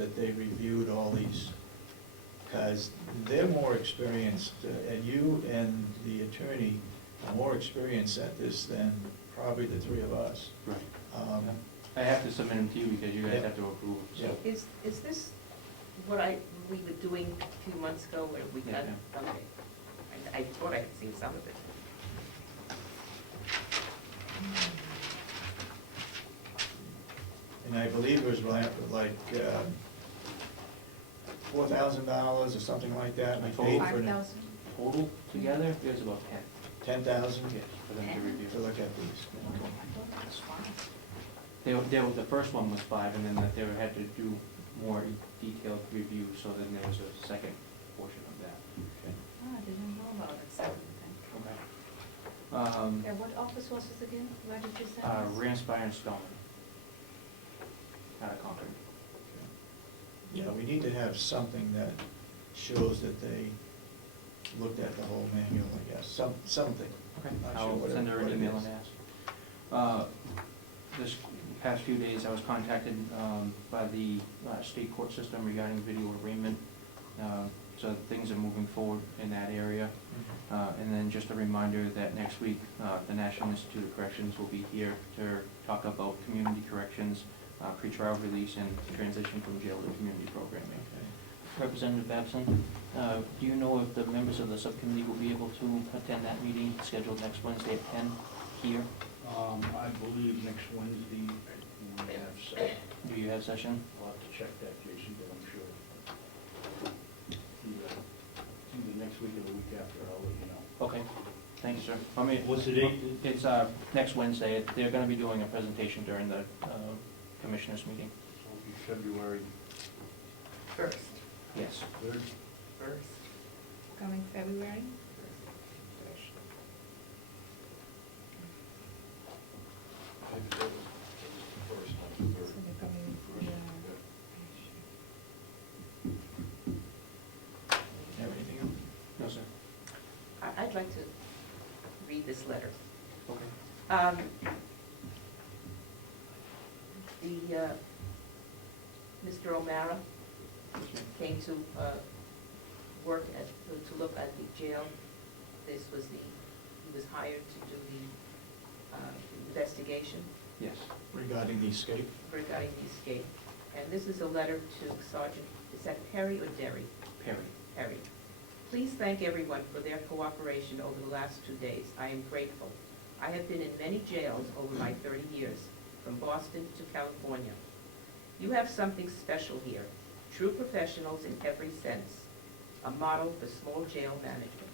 that they reviewed all these, because they're more experienced, and you and the attorney are more experienced at this than probably the three of us. Right. Um, I have to submit them to you because you guys Yep. have to approve. So. Yep. Is this what we were doing a few months ago where we got, Yeah. okay. I thought I had seen some of it. And I believe it was like $4,000 or something like that, we paid for 5,000? Total together, there's about 10. 10,000 Yes, for them to 10? review. to look at these. I thought that was 5. The first one was 5, and then they had to do more detailed review, so then there was a second portion of that. Okay. Ah, I didn't know about it, so, Okay. yeah, what office was it again? Where did you send us? Ransfire and Stone. Out of Concord. Yeah, we need to have something that shows that they looked at the whole manual, I guess, something. Okay. Not sure I'll what send her what an it email is. and ask. This past few days, I was contacted by the state court system regarding video arraignment. So things are moving forward in that area. And then just a reminder that next week, the National Institute of Corrections will be here to talk about community corrections, pretrial release, and transition from jail to community programming. Okay. Representative Babson, do you know if the members of the subcommittee will be able to attend that meeting scheduled next Wednesday at 10 here? I believe next Wednesday we have session. Do you have session? I'll have to check that, Jason, but I'm sure. Either next week or the week after, I'll let you know. Okay, thank you, sir. I mean, What's the date? it's next Wednesday. They're going to be doing a presentation during the commissioners' meeting. It'll be February First. Yes. 3rd. First. Coming February? So they're coming for the... Have anything else? No, sir. I'd like to read this letter. Okay. Mr. O'Mara came to work to look at the jail. This was he was hired to do the investigation Yes. Regarding the escape? regarding the escape. And this is a letter to Sergeant, is that Perry or Derry? Perry. Perry. Please thank everyone for their cooperation over the last 2 days. I am grateful. I have been in many jails over my 30 years, from Boston to California. You have something special here, true professionals in every sense, a model for small jail management.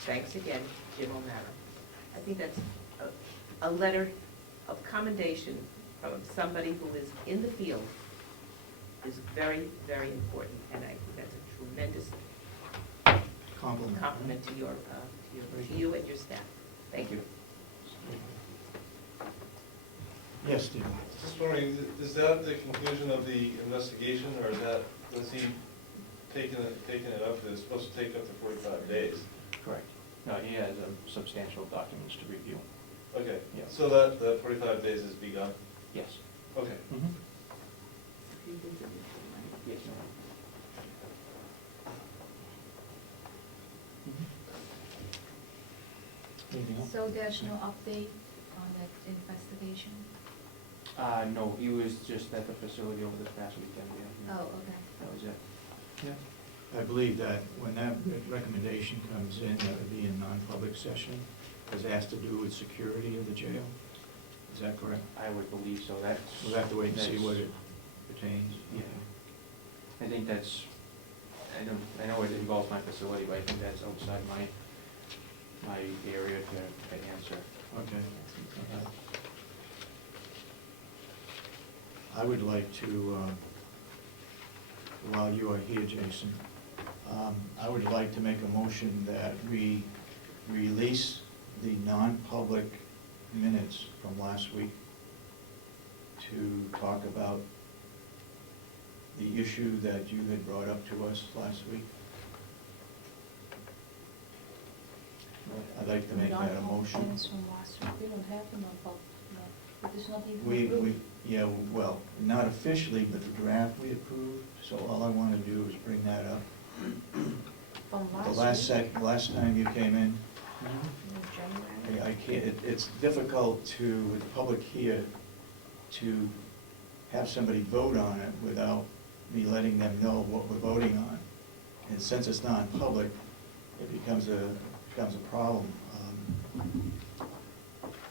Thanks again, Jim O'Mara. I think that's a letter of commendation from somebody who is in the field is very, very important, and I think that's a tremendous compliment to you and your staff. Thank you. Yes, Steve. Just wondering, is that the conclusion of the investigation, or is that, was he taking it up, it's supposed to take up to 45 days? Correct. No, he has substantial documents to review. Okay, Yeah. so that 45 days has begun? Yes. Okay. Mm-hmm. Yes, ma'am. Anything else? So there's no update on that investigation? No, he was just at the facility over the past weekend, yeah. Oh, okay. That was it. Yeah. I believe that when that recommendation comes in, that would be in non-public session, because it has to do with security of the jail. Is that correct? I would believe so. That's. We'll have to wait and see that's- what it pertains. Yeah. I think that's, I know it involves my facility, but I think that's outside my area to answer. Okay. I would like to, while you are here, Jason, I would like to make a motion that we release the non-public minutes from last week to talk about the issue that you had brought up to us last week. I'd like to make that a motion. Minutes from last week, we don't have them on, but it is not even We, approved. Yeah, well, not officially, but the draft we approved, so all I want to do is bring that up. From The last week? last time you came in, In January? I can't, it's difficult to, with the public here, to have somebody vote on it without me letting them know what we're voting on. And since it's non-public, it becomes a problem.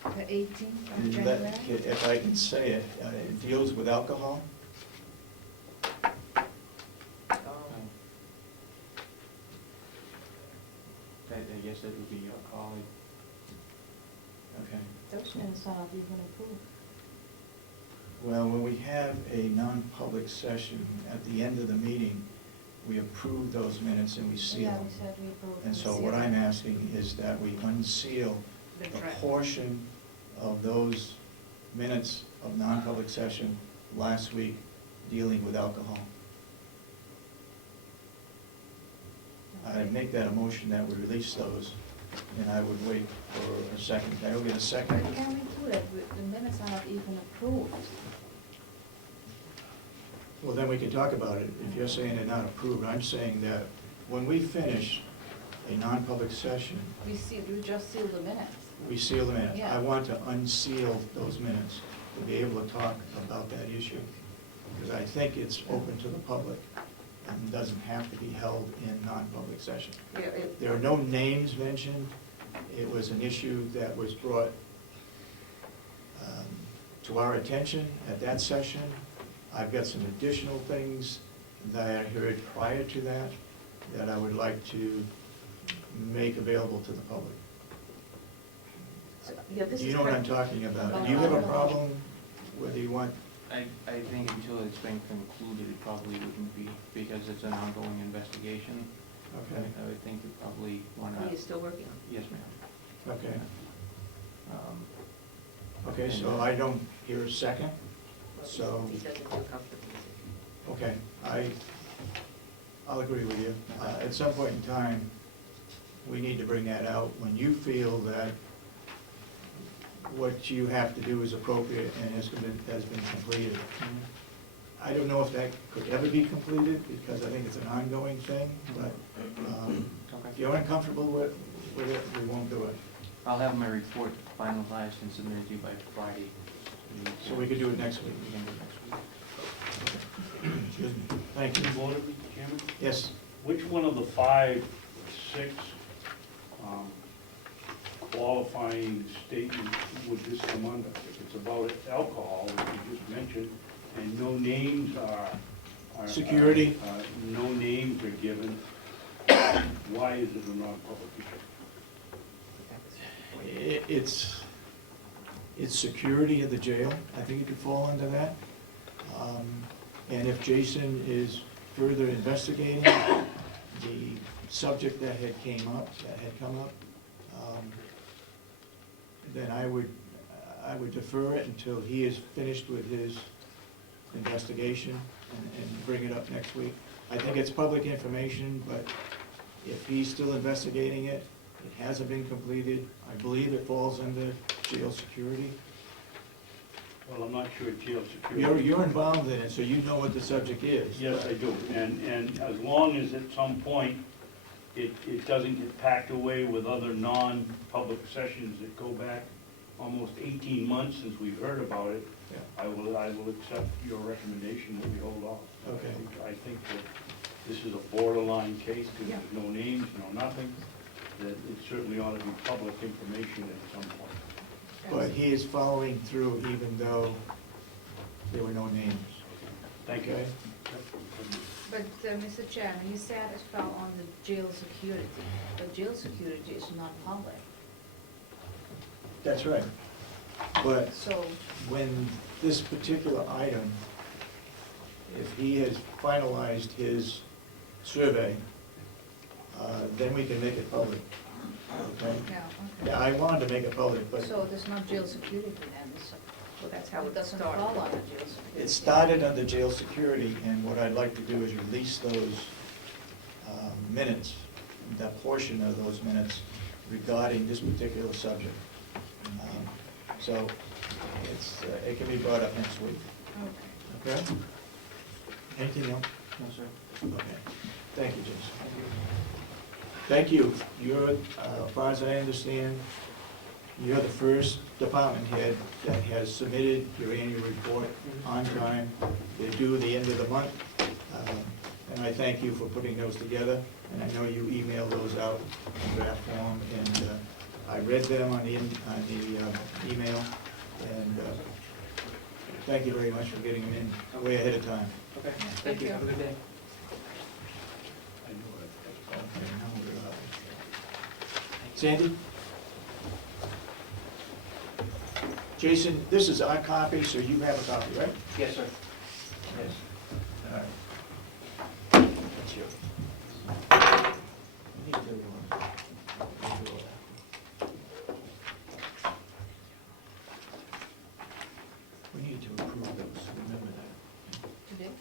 The 18th of Let- January? If I can say it, it deals with alcohol. Oh, I guess it would be your colleague. Okay. Those minutes are not even approved. Well, when we have a non-public session, at the end of the meeting, we approve those minutes and we seal Yeah, them. we said we approved. And so what I'm asking is that we unseal The a draft. portion of those minutes of non-public session last week dealing with alcohol. I'd make that a motion that we release those, and I would wait for a second. Can I get a second? But can we do that? The minutes are not even approved. Well, then we can talk about it. If you're saying they're not approved, I'm saying that when we finish a non-public session, We just seal the minutes. we seal the minutes. Yeah. I want to unseal those minutes to be able to talk about that issue, because I think it's open to the public and doesn't have to be held in non-public session. Yeah, There are no names mentioned. It was an issue that was brought to our attention at that session. I've got some additional things that I heard prior to that that I would like to make available to the public. so, yeah, this Do is. you know what I'm correct. talking about? Do you have a problem whether you want, I think until it's been concluded, it probably wouldn't be, because it's an ongoing investigation. okay, I would think you probably want Are to. you still working on Yes, ma'am. okay. Um, Okay, so I don't hear a second, it? so, He doesn't feel comfortable. okay, I'll agree with you. At some point in time, we need to bring that out when you feel that what you have to do is appropriate and has been completed. I don't know if that could ever be completed, because I think it's an ongoing thing, but Okay. if you're uncomfortable with it, we won't do it. I'll have my report finalized and submitted to you by Friday. So we could do it next week. We can do it next week. Excuse me. Thank you. Voted, Mr. Chairman? Yes, Which one of the 5, 6 qualifying statements would this come under? If it's about alcohol, which you just mentioned, and no names are. Security. No names are given, why is it a non-public issue? it's security of the jail. I think it could fall under that. And if Jason is further investigating the subject that had come up, then I would defer it until he is finished with his investigation and bring it up next week. I think it's public information, but if he's still investigating it, it hasn't been completed, I believe it falls under jail security. Well, I'm not sure jail security. You're involved in it, so you know what the subject is. Yes, I do, and as long as at some point, it doesn't get packed away with other non-public sessions that go back almost 18 months since we've heard about it, Yeah. I will accept your recommendation that we hold off. Okay. I think that this is a borderline case, because there's no names, no nothing, that it certainly ought to be public information at some point. But he is following through even though there were no names. Thank you. Okay. But, Mr. Chairman, you said it fell on the jail security, but jail security is not public. That's right. But So, when this particular item, if he has finalized his survey, then we can make it public. Okay? yeah, Yeah, okay. I wanted to make it public, but So there's not jail security then, so Well, that's how it it doesn't started. fall under jail security. it started under jail security, and what I'd like to do is release those minutes, that portion of those minutes regarding this particular subject. So it can be brought up next week, Okay. okay? Anything else? No, sir. Okay, thank you, Jason. Thank you. You're, as far as I understand, you're the first department head that has submitted your annual report on time. They're due the end of the month. And I thank you for putting those together. And I know you emailed those out in draft form, and I read them on the email. And thank you very much for getting them in way ahead of time. Okay, Thank you. Have a good day. Okay, now we're, Sandy? Jason, this is our copy, so you have a copy, right? Yes, sir. Yes. All right. That's yours. We need to, we need to approve those, remember that. Today?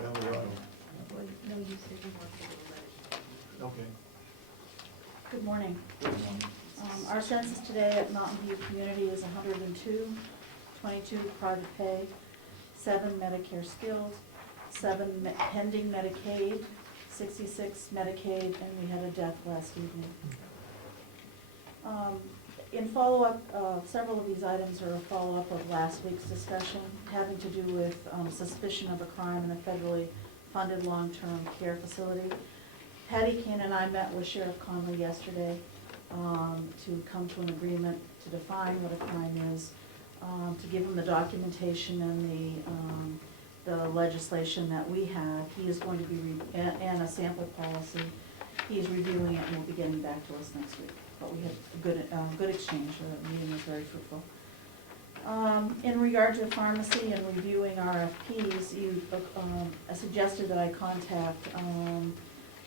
Well, we ought Well, no, you said you wanted to do to. Okay. Good morning. Good morning. Our census today at Mountain View Community is 102, 22 private pay, 7 Medicare skilled, 7 pending Medicaid, 66 Medicaid, and we had a death last evening. In follow-up, several of these items are a follow-up of last week's discussion having to do with suspicion of a crime in a federally funded long-term care facility. Patty Kane and I met with Sheriff Conley yesterday to come to an agreement to define what a crime is, to give him the documentation and the legislation that we have. He is going to be, and a sample policy. He is reviewing it and will be getting back to us next week. But we had a good exchange, the meeting was very fruitful. In regard to pharmacy and reviewing RFPs, you suggested that I contact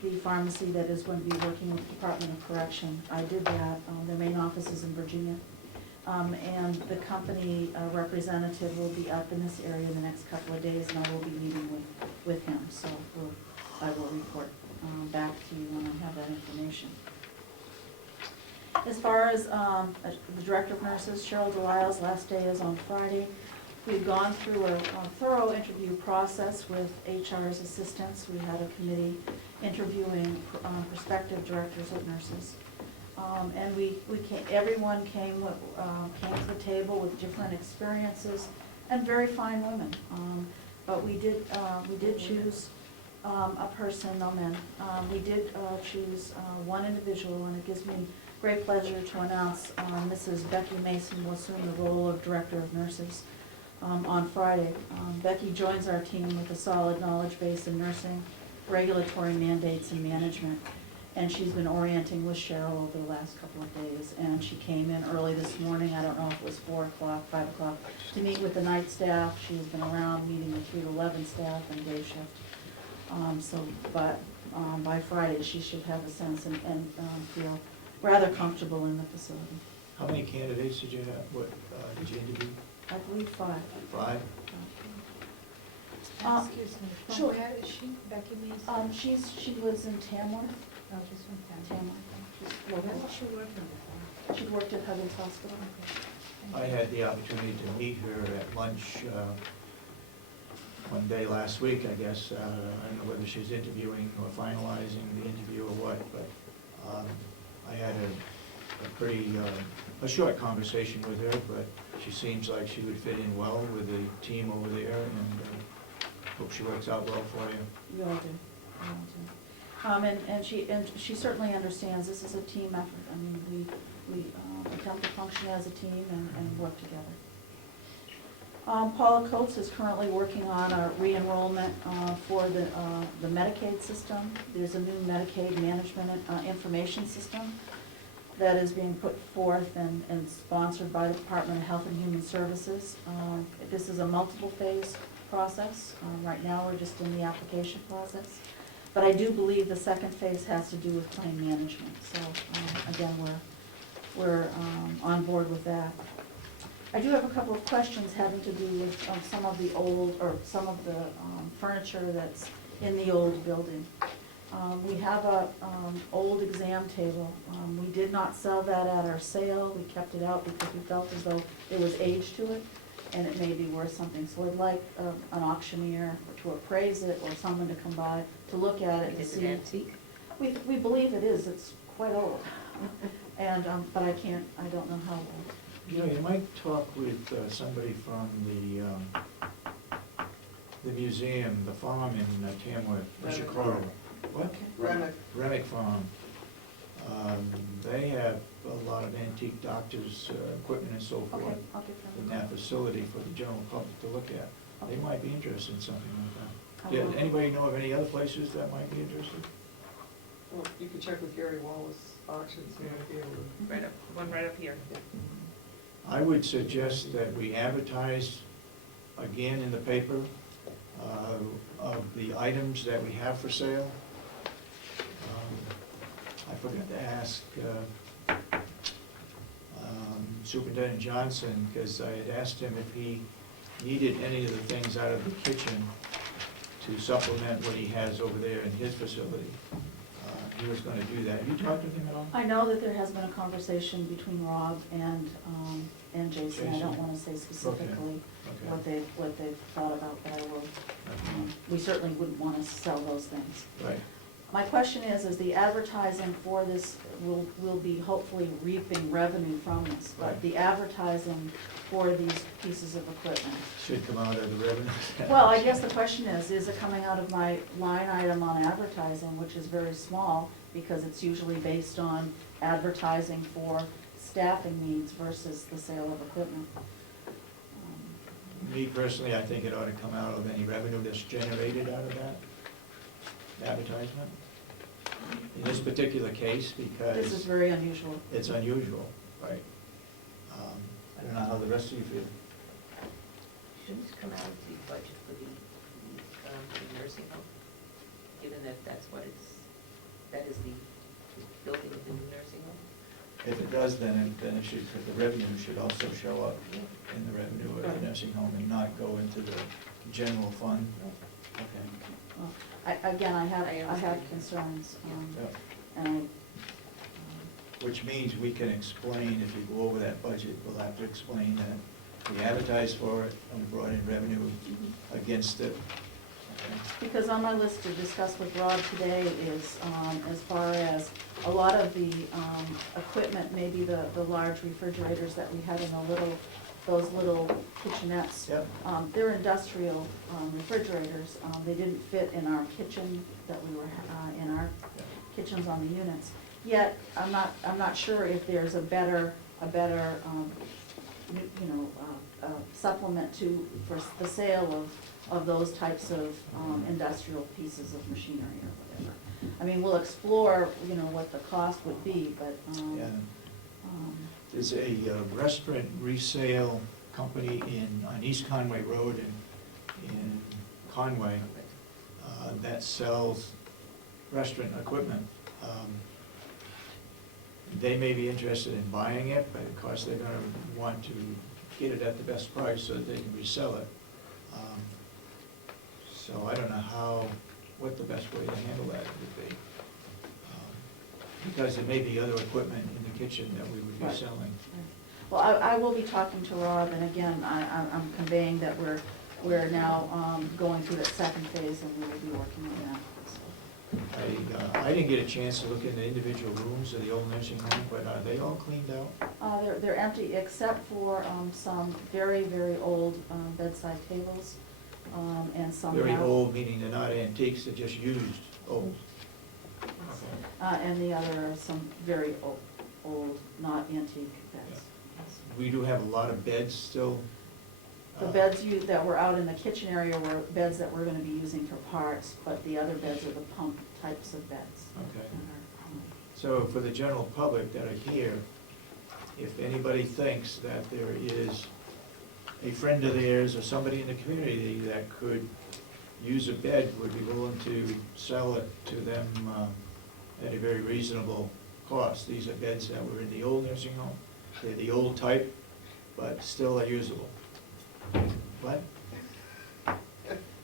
the pharmacy that is going to be working with the Department of Correction. I did that. Their main office is in Virginia. And the company representative will be up in this area in the next couple of days, and I will be meeting with him. So I will report back to you when I have that information. As far as the Director of Nurses, Cheryl Delisle's last day is on Friday. We've gone through a thorough interview process with HR's assistants. We had a committee interviewing prospective directors of nurses. And everyone came to the table with different experiences and very fine women. But we did choose a person, no men. We did choose one individual, and it gives me great pleasure to announce Mrs. Becky Mason will assume the role of Director of Nurses on Friday. Becky joins our team with a solid knowledge base in nursing, regulatory mandates, and management. And she's been orienting with Cheryl over the last couple of days. And she came in early this morning, I don't know if it was 4 o'clock, 5 o'clock, to meet with the night staff. She's been around meeting with 3 to 11 staff and day shift. But by Friday, she should have a sense and feel rather comfortable in the facility. How many candidates did you have? What, did you interview? I believe 5. 5? Excuse me, from sure. where is she, Becky Mason? She lives in Tamworth. Oh, she's from Tampa. She's Where local. was she working before? She worked at Huggins Hospital. I had the opportunity to meet her at lunch one day last week, I guess. I don't know whether she's interviewing or finalizing the interview or what, but I had a pretty, a short conversation with her, but she seems like she would fit in well with the team over there, and hope she works out well for you. We all do. We all do. And she certainly understands this is a team effort. I mean, we attempt to function as a team and work together. Paula Coates is currently working on a re-enrollment for the Medicaid system. There's a new Medicaid management information system that is being put forth and sponsored by the Department of Health and Human Services. This is a multiple phase process. Right now we're just in the application process. But I do believe the second phase has to do with claim management. So again, we're on board with that. I do have a couple of questions having to do with some of the old, or some of the furniture that's in the old building. We have a old exam table. We did not sell that at our sale. We kept it out because we felt as though there was age to it and it may be worth something. So I'd like an auctioneer to appraise it or someone to come by to look at it and Is it see. antique? We believe it is. It's quite old. And, but I don't know how old. You know, you might talk with somebody from the museum, the farm in Tamworth, Chicago. What? Remick Farm. They have a lot of antique doctors' equipment and so forth Okay, I'll give them in a that facility for the general public to look at. They might be interested in something like call. that. Did anybody know of any other places that might be interested? Well, you could check with Gary Wallace Auctions, he might be able to. Right up, one right up here. I would suggest that we advertise again in the paper of the items that we have for sale. I forgot to ask Superintendent Johnson, because I had asked him if he needed any of the things out of the kitchen to supplement what he has over there in his facility. He was gonna do that. Have you talked to him at all? I know that there has been a conversation between Rob and Jason. I don't wanna say specifically Okay. what they've thought about that, or, we certainly wouldn't wanna sell those things. Right. My question is the advertising for this will be hopefully reaping revenue from this, but Right. the advertising for these pieces of equipment. Should come out of the revenue. Well, I guess the question is it coming out of my line item on advertising, which is very small, because it's usually based on advertising for staffing needs versus the sale of equipment. Me personally, I think it ought to come out of any revenue that's generated out of that advertisement. In this particular case, This is because very unusual. it's unusual, right? I don't know how the rest of you feel. Shouldn't it come out of the budget for the nursing home? Given that that is the building of the new nursing home? If it does, then it should, the revenue should also show up in the revenue of the nursing home and not go into the general fund. Okay. Well, I have understand. concerns, Yeah. and Which means we can explain, if you go over that budget, we'll have to explain that we advertised for it and we brought in revenue against it. Okay. because on my list to discuss with Rob today is, as far as a lot of the equipment, maybe the large refrigerators that we had in those little kitchenettes. Yep. They're industrial refrigerators. They didn't fit in our kitchen that we were, in our kitchens on the units. Yet, I'm not sure if there's a better, supplement for the sale of those types of industrial pieces of machinery or whatever. I mean, we'll explore, what the cost would be, but, Yeah. There's a restaurant resale company on East Conway Road in Conway that sells restaurant equipment. They may be interested in buying it, but of course they're gonna want to get it at the best price so that they can resell it. So I don't know what the best way to handle that would be. Because there may be other equipment in the kitchen that we would be Right. selling. well, I will be talking to Rob, and again, I'm conveying that we're now going through that second phase, and we will be working on that, so. I didn't get a chance to look in the individual rooms of the old nursing home, but are they all cleaned out? They're empty except for some very, very old bedside tables, and some Very now. old, meaning they're not antiques, they're just used, old. And the other are some very old, not antique beds. We do have a lot of beds still. The beds that were out in the kitchen area were beds that we're gonna be using for parks, but the other beds are the pump types of beds. Okay. So for the general public that are here, if anybody thinks that there is a friend of theirs or somebody in the community that could use a bed, would be willing to sell it to them at a very reasonable cost. These are beds that were in the old nursing home. They're the old type, but still are usable. What?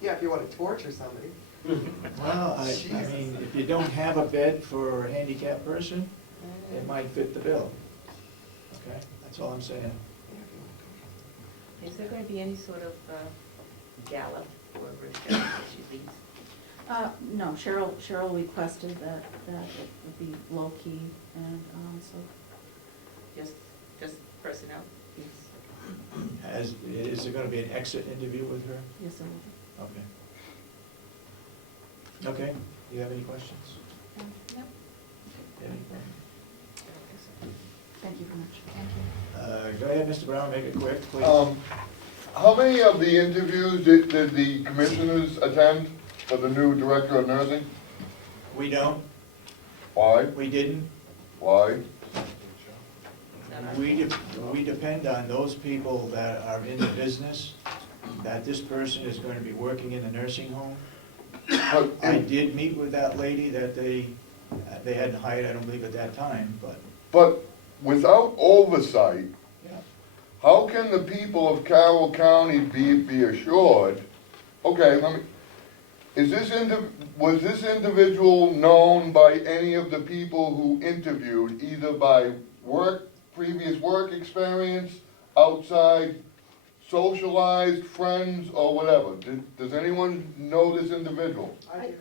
Yeah, if you want to torture somebody. Well, Well, I mean, if you don't have a bed for a handicapped person, it might fit the bill. Okay, that's all I'm saying. Is there going to be any sort of gala for Rochelle as she leaves? No, Cheryl requested that it would be low-key, and so, Just personnel? yes, Is there gonna be an exit interview with her? yes, it will be. Okay. Okay, do you have any questions? No, Any? Thank you very much. thank you. Go ahead, Mr. Brown, make it quick, please. How many of the interviews did the commissioners attend for the new director of nursing? We don't, Why? we didn't. Why? We depend on those people that are in the business, that this person is going to be working in a nursing home. But I did meet with that lady that they hadn't hired, I don't believe at that time, But without oversight, yeah. how can the people of Carroll County be assured, okay, was this individual known by any of the people who interviewed, either by previous work experience, outside, socialized, friends, or whatever? Does anyone know this individual? I do.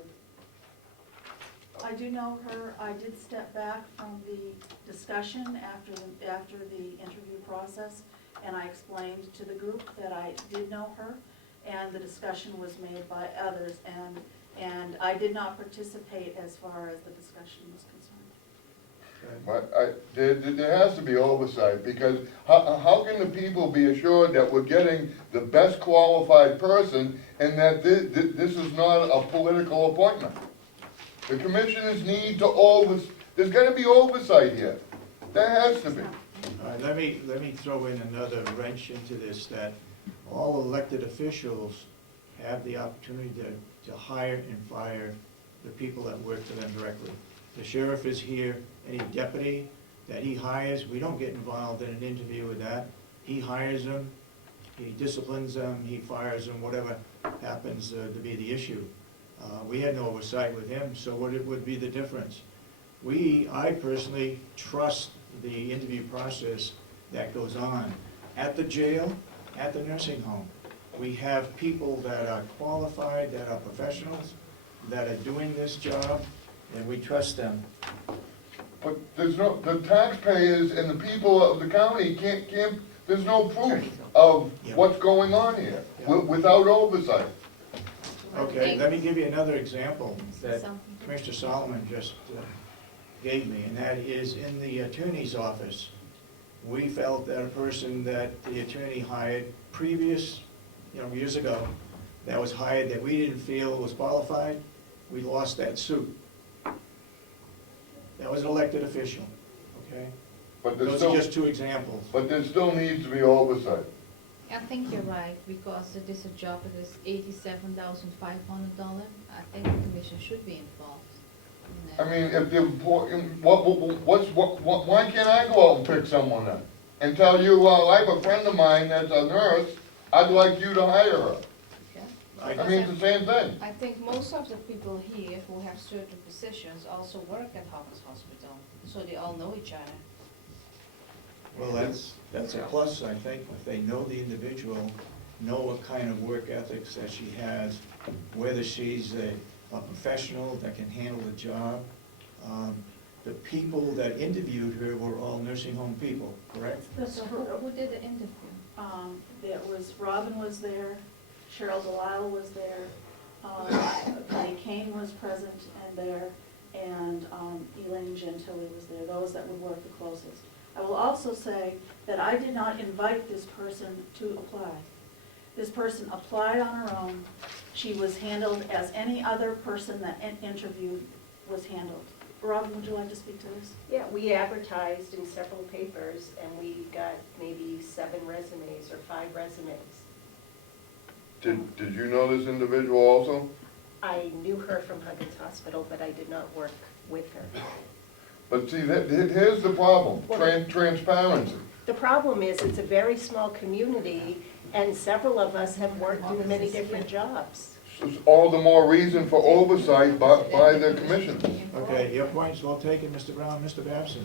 I do know her. I did step back from the discussion after the interview process, and I explained to the group that I did know her, and the discussion was made by others, and I did not participate as far as the discussion was concerned. But there has to be oversight, because how can the people be assured that we're getting the best qualified person and that this is not a political appointment? The commissioners need to there's gotta be oversight here. There has to be. All right, let me throw in another wrench into this, that all elected officials have the opportunity to hire and fire the people that work for them directly. The sheriff is here, any deputy that he hires, we don't get involved in an interview with that. He hires them, he disciplines them, he fires them, whatever happens to be the issue. We had no oversight with him, so what would be the difference? I personally trust the interview process that goes on at the jail, at the nursing home. We have people that are qualified, that are professionals, that are doing this job, and we trust them. But the taxpayers and the people of the county there's no proof of what's going on here without oversight. Okay, let me give you another example that Something. Commissioner Solomon just gave me, and that is in the attorney's office. We felt that a person that the attorney hired years ago, that was hired that we didn't feel was qualified, we lost that suit. That was an elected official, okay? But Those are just two examples. But there still needs to be oversight. I think you're right, because it is a job that is $87,500. I think the commission should be involved in that. I mean, if the, why can't I go out and pick someone up and tell you, well, I have a friend of mine that's a nurse, I'd like you to hire her? Yeah. I mean, it's the same thing. I think most of the people here who have certain positions also work at Hopkins Hospital, so they all know each other. Well, that's a plus, I think, if they know the individual, know what kind of work ethics that she has, whether she's a professional that can handle the job. The people that interviewed her were all nursing home people, correct? So who did the interview? Robin was there, Cheryl Delisle was there, Connie Kane was present and there, and Elaine Gentili was there, those that would work the closest. I will also say that I did not invite this person to apply. This person applied on her own. She was handled as any other person that interviewed was handled. Robin, would you like to speak to this? Yeah, we advertised in several papers, and we got maybe 7 resumes or 5 resumes. Did you know this individual also? I knew her from Huggins Hospital, but I did not work with her. But see, here's the problem, transparency. The problem is, it's a very small community, and several of us have worked in many different jobs. all the more reason for oversight by the commissioners. Okay, your point's well taken, Mr. Brown. Mr. Babson?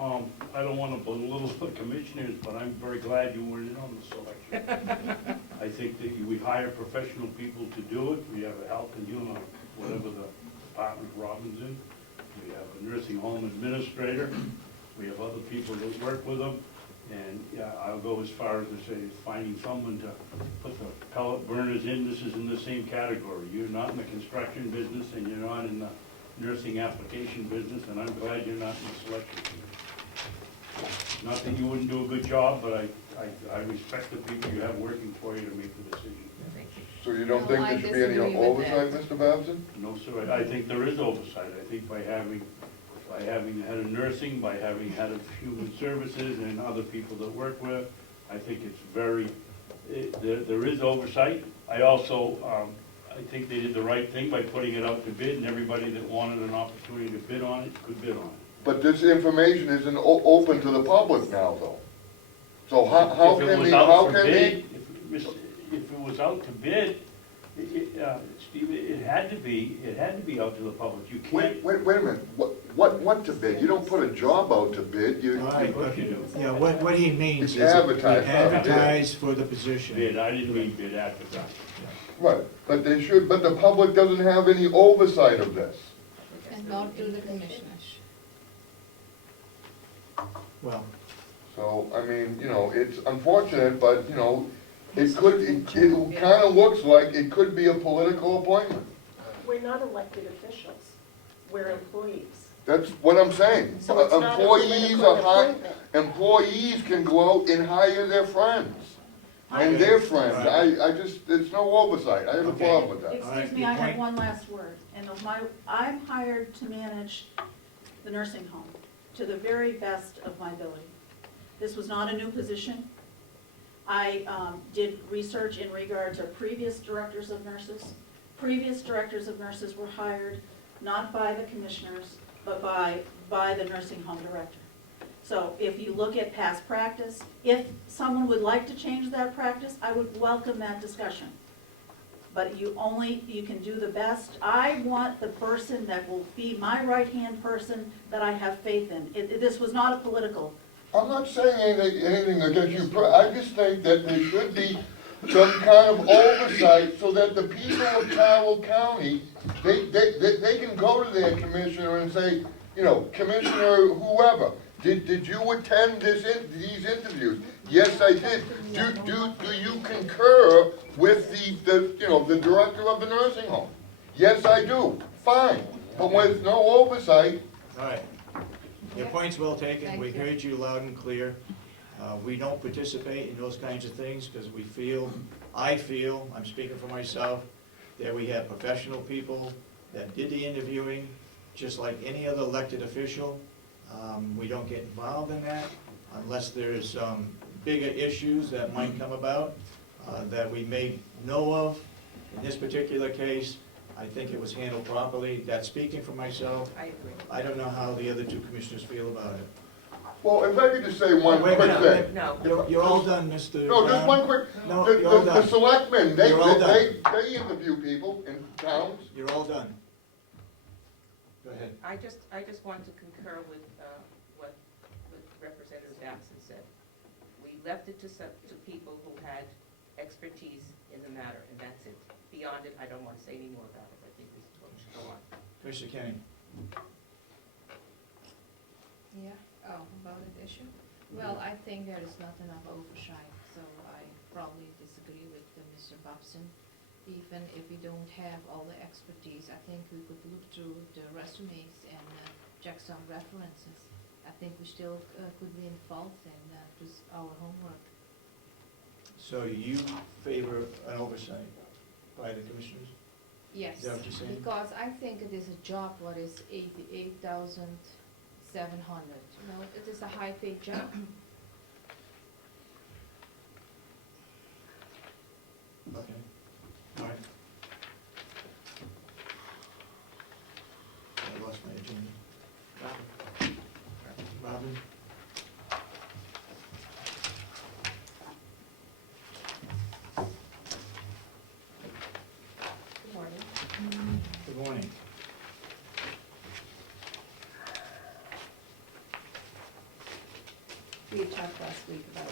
I don't wanna belittle the commissioners, but I'm very glad you weren't in on the selection. I think that we hire professional people to do it. We have a health and human, whatever the department Robin's in. We have a nursing home administrator. We have other people that work with them. And, yeah, I'll go as far as to say finding someone to put the pellet burners in. This is in the same category. You're not in the construction business and you're not in the nursing application business, and I'm glad you're not in the selection committee. Not that you wouldn't do a good job, but I respect the people you have working for you to make the decision. Thank you. So you don't No, think I there should be any disagree with oversight, Mr. Babson? No, sir, I think there is oversight. I think by having the head of nursing, by having head of human services and other people that work with, I think it's there is oversight. I also, I think they did the right thing by putting it out to bid, and everybody that wanted an opportunity to bid on it could bid on it. But this information isn't open to the public now, though. So how If it can was they, out how for can they? bid, if it was out to bid, Steve, it had to be out to the public. You can't. Wait a minute, what to bid? You don't put a job out to bid, you, All right, Of course you do. yeah, what he means It's is that advertised, you not bid. advertise for the position. Bid, I didn't mean bid advertising. right, but they should, but the public doesn't have any oversight of this. And not do the commissioners. Well, So, I mean, it's unfortunate, but, it kinda looks like it could be a political appointment. We're not elected officials, we're employees. That's what I'm saying. So it's not a Employees political are appointment. employees can go out and hire their friends. And their friends, there's no oversight, I have a Okay. problem with that. All right, Excuse me, your I have point? one last word. And I'm hired to manage the nursing home to the very best of my ability. This was not a new position. I did research in regard to previous directors of nurses. Previous directors of nurses were hired not by the commissioners, but by the nursing home director. So if you look at past practice, if someone would like to change that practice, I would welcome that discussion. But you can do the best. I want the person that will be my right-hand person that I have faith in. This was not a political. I'm not saying anything against you, I just think that there should be some kind of oversight so that the people of Carroll County, they can go to their commissioner and say, Commissioner whoever, did you attend these interviews? Yes, I did. Do you concur with the director of the nursing home? Yes, I do. Fine. But with no oversight, all right. Your point's well taken. Thank We you. heard you loud and clear. We don't participate in those kinds of things because I feel, I'm speaking for myself, that we have professional people that did the interviewing, just like any other elected official. We don't get involved in that unless there's bigger issues that might come about that we may know of. In this particular case, I think it was handled properly. That's speaking for myself. I agree. I don't know how the other two commissioners feel about it. well, if I could just say one Wait, quick no, thing. No, You're all done, Mr. No, just Brown. one quick, No, the you're all the done. selectmen, they You're all done. interview people in towns. You're all done. Go ahead. I just want to concur with what Representative Batson said. We left it to people who had expertise in the matter, and that's it. Beyond it, I don't want to say any more about it. I think we should go on. Commissioner Kenny. Yeah, about an issue? Well, I think there is not enough oversight, so I probably disagree with Mr. Babson. Even if we don't have all the expertise, I think we could look through the resumes and check some references. I think we still could be involved in just our homework. So you favor an oversight by the commissioners? Yes, Is that what you're saying? because I think it is a job what is 88,700. It is a high-paid job. Okay. All right. I lost my agenda. Robin? We had talked last week about,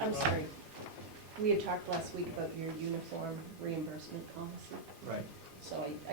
I'm sorry, we had talked last week about your uniform reimbursement policy, Right. so I